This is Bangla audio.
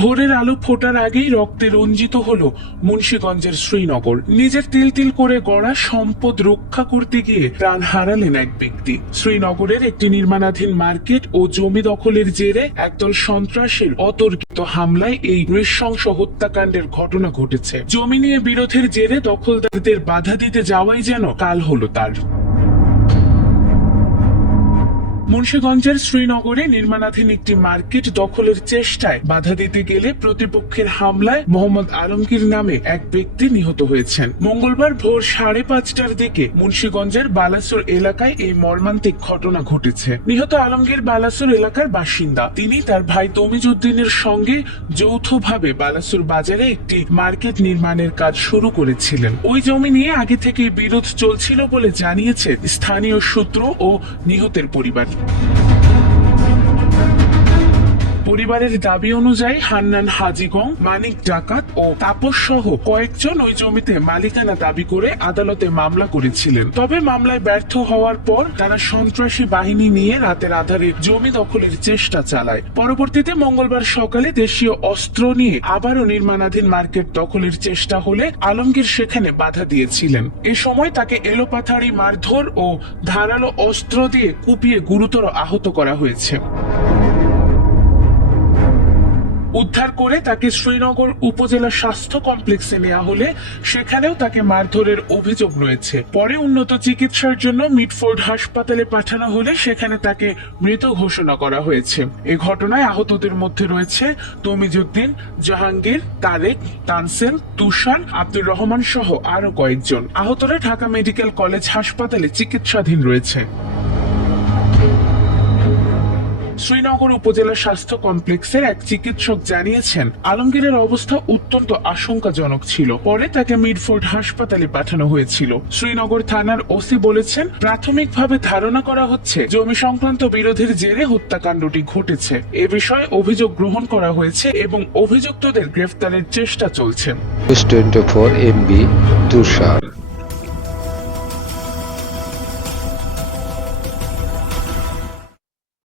ভোরের আলো ফোটার আগেই রক্তে রঞ্জিত হলো মুন্সিগঞ্জের শ্রীনগর। নিজের তিল তিল করে গড়া সম্পদ রক্ষা করতে গিয়ে প্রাণ হারালেন এক ব্যক্তি। শ্রীনগরের একটি নির্মাণাধীন মার্কেট ও জমি দখলের জেরে একদল সন্ত্রাসীর অতর্কিত হামলায় এই নৃশংস হত্যাকাণ্ডের ঘটনা ঘটেছে। জমি নিয়ে বিরোধের জেরে দখলদারদের বাধা দিতে যাওয়াই যেন কাল হলো তার। মুন্সিগঞ্জের শ্রীনগরে নির্মাণাধীন একটি মার্কেট দখলের চেষ্টায় বাধা দিতে গেলে প্রতিপক্ষের হামলায় মোহাম্মদ আলমগীর নামে এক ব্যক্তি নিহত হয়েছেন। মঙ্গলবার ভোর 5:30টার দিকে মুন্সিগঞ্জের বালাসুর এলাকায় এই মর্মান্তিক ঘটনা ঘটেছে। নিহত আলমগীর বালাসুর এলাকার বাসিন্দা। তিনি তার ভাই তমিজউদ্দিনের সঙ্গে যৌথভাবে বালাসুর বাজারে একটি মার্কেট নির্মাণের কাজ শুরু করেছিলেন। ওই জমি নিয়ে আগে থেকে বিরোধ চলছিল বলে জানিয়েছে স্থানীয় সূত্র ও নিহতের পরিবার। পরিবারের দাবি অনুযায়ী হান্নান হাজীগং, মানিক ডাকাত ও তাপস সহ কয়েকজন ওই জমিতে মালিকানা দাবি করে আদালতে মামলা করেছিলেন। তবে মামলায় ব্যর্থ হওয়ার পর তারা সন্ত্রাসী বাহিনী নিয়ে রাতের আধারে জমি দখলের চেষ্টা চালায়। পরবর্তীতে মঙ্গলবার সকালে দেশীয় অস্ত্র নিয়ে আবারও নির্মাণাধীন মার্কেট দখলের চেষ্টা হলে আলমগীর সেখানে বাধা দিয়েছিলেন। এ সময় তাকে এলোপাথাড়ি মারধর ও ধারালো অস্ত্র দিয়ে কুপিয়ে গুরুতর আহত করা হয়েছে। উদ্ধার করে তাকে শ্রীনগর উপজেলা স্বাস্থ্য কমপ্লেক্সে নেওয়া হলে সেখানেও তাকে মারধরের অভিযোগ রয়েছে। পরে উন্নত চিকিৎসার জন্য মিটফোর্ড হাসপাতালে পাঠানো হলে সেখানে তাকে মৃত ঘোষণা করা হয়েছে। এ ঘটনায় আহতদের মধ্যে রয়েছে তমিজউদ্দিন, জাহাঙ্গীর, তারেক, তানসেল, তুষার, আব্দুর রহমান সহ আরো কয়েকজন। আহতরা ঢাকা মেডিকেল কলেজ হাসপাতালে চিকিৎসাধীন রয়েছে। শ্রীনগর উপজেলা স্বাস্থ্য কমপ্লেক্সের এক চিকিৎসক জানিয়েছেন আলমগীরের অবস্থা অত্যন্ত আশঙ্কাজনক ছিল। পরে তাকে মিডফোর্ড হাসপাতালে পাঠানো হয়েছিল। শ্রীনগর থানার ওসি বলেছেন প্রাথমিকভাবে ধারণা করা হচ্ছে জমি সংক্রান্ত বিরোধের জেরে হত্যাকাণ্ডটি ঘটেছে। এ বিষয়ে অভিযোগ গ্রহণ করা হয়েছে এবং অভিযুক্তদের গ্রেফতারের চেষ্টা চলছে। 24 MB তুষার।